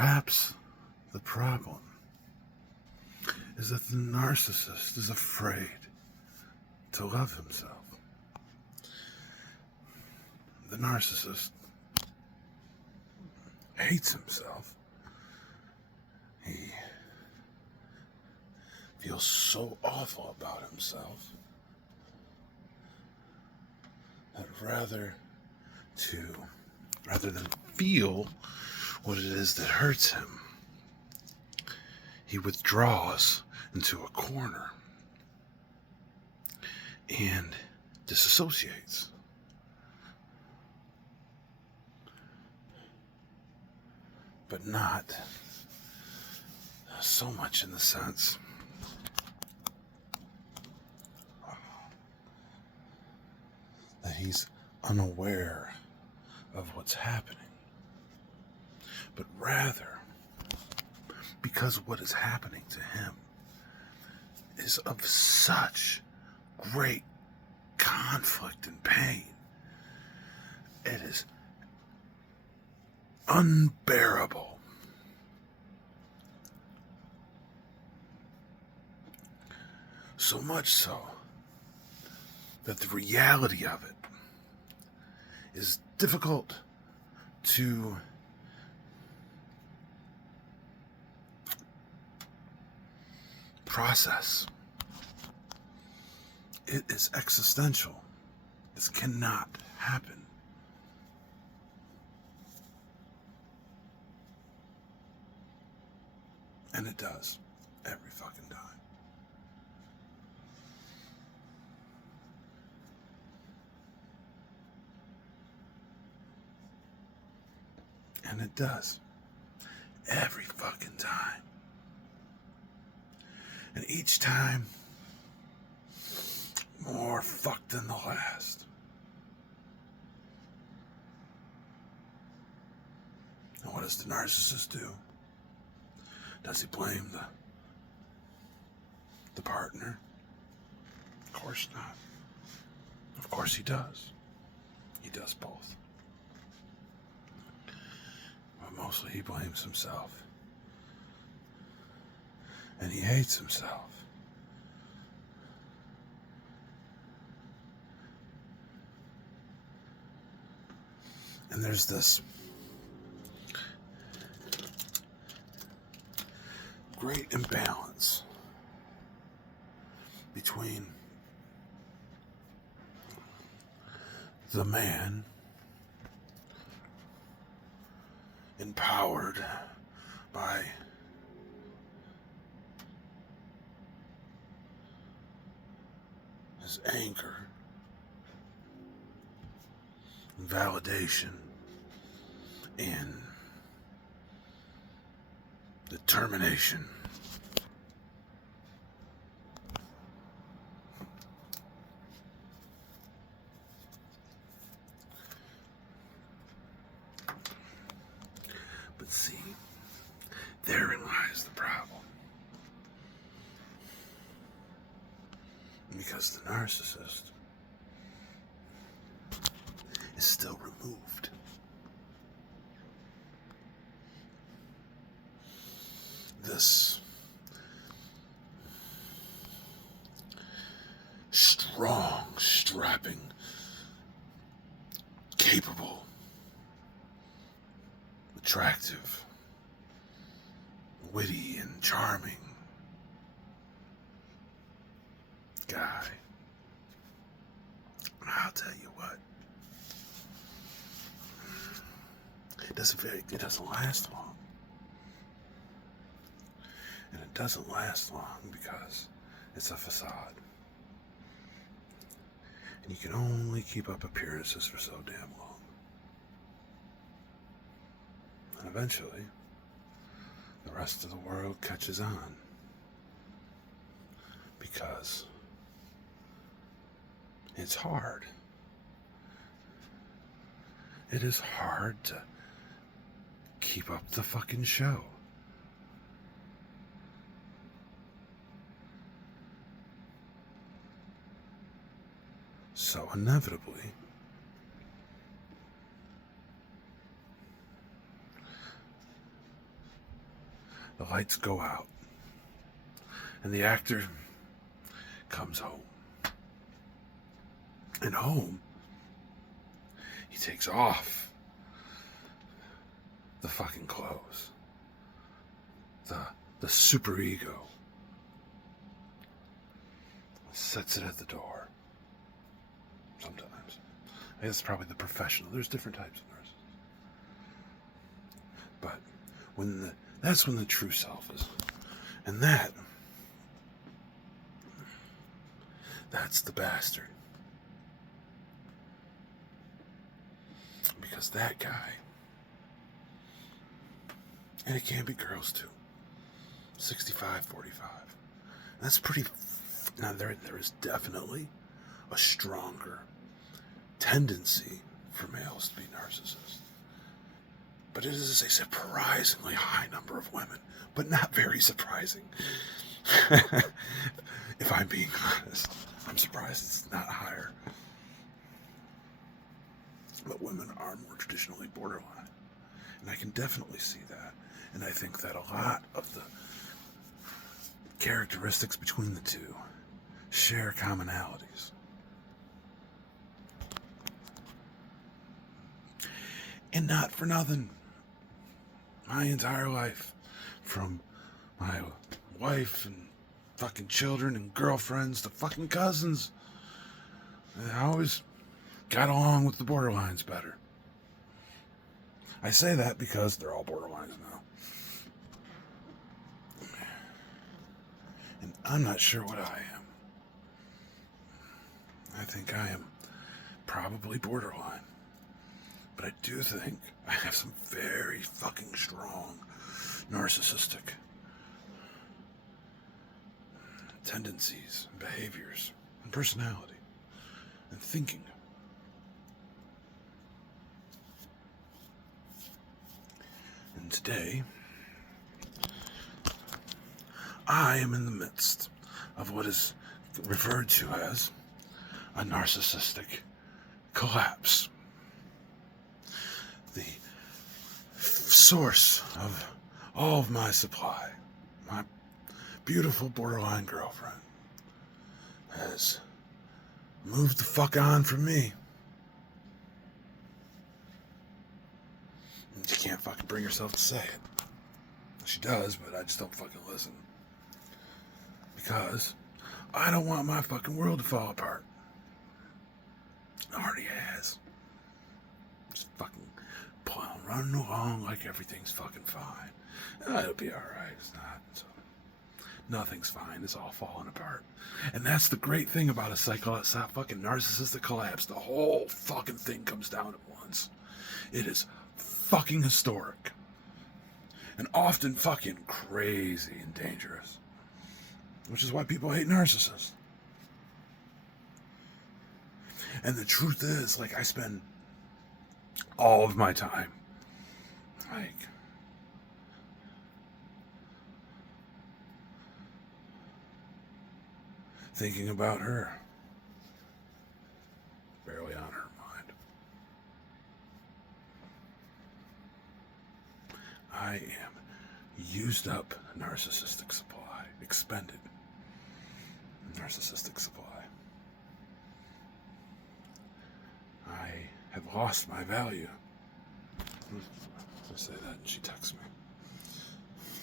Perhaps the problem is that the narcissist is afraid to love himself. The narcissist hates himself. He feels so awful about himself that rather than feel what it is that hurts him, he withdraws into a corner and disassociates. But not so much in the sense that he's unaware of what's happening, but rather because what is happening to him is of such great conflict and pain. It is unbearable. So much so that the reality of it is difficult to process. It is existential. This cannot happen. And it does every fucking time. And it does every fucking time. And each time, more fucked than the last. And what does the narcissist do? Does he blame the partner? Of course not. Of course he does. He does both. But mostly he blames himself. And he hates himself. And there's this great imbalance between the man empowered by his anger and validation and determination. But see, therein lies the problem. Because the narcissist is still removed. This strong, strapping, capable, attractive, witty, and charming guy. I'll tell you what. It doesn't last long. And it doesn't last long because it's a facade. And you can only keep up appearances for so damn long. And eventually, the rest of the world catches on. Because it's hard. It is hard to keep up the fucking show. So inevitably, The lights go out, and the actor comes home. And home, he takes off the fucking clothes, the superego, sets it at the door. Sometimes. I guess it's probably the professional. There's different types of nurses. But that's when the true self is. And that's the bastard. Because that guy, and it can be girls too, 65, 45. That's pretty. Now there is definitely a stronger tendency for males to be narcissists. But it is a surprisingly high number of women, but not very surprising. If I'm being honest, I'm surprised it's not higher. But women are more traditionally borderline. And I can definitely see that. And I think that a lot of the characteristics between the two share commonalities. And not for nothing, my entire life, from my wife and fucking children and girlfriends to fucking cousins, I always got along with the borderlines better. I say that because they're all borderlines now. And I'm not sure what I am. I think I am probably borderline. But I do think I have some very fucking strong narcissistic tendencies, and behaviors, and personality, and thinking. And today, I am in the midst of what is referred to as a narcissistic collapse. The source of all of my supply, my beautiful borderline girlfriend, has moved the fuck on from me. And she can't fucking bring herself to say it. She does, but I just don't fucking listen. Because I don't want my fucking world to fall apart. It already has. Just fucking running along like everything's fucking fine. It'll be alright. It's not. So nothing's fine. It's all falling apart. And that's the great thing about a fucking narcissistic collapse. The whole fucking thing comes down at once. It is fucking historic. And often fucking crazy and dangerous. Which is why people hate narcissists. And the truth is, like, I spend all of my time, like, thinking about her. Barely on her mind. I am used up narcissistic supply. Expended narcissistic supply. I have lost my value. I say that and she texts me.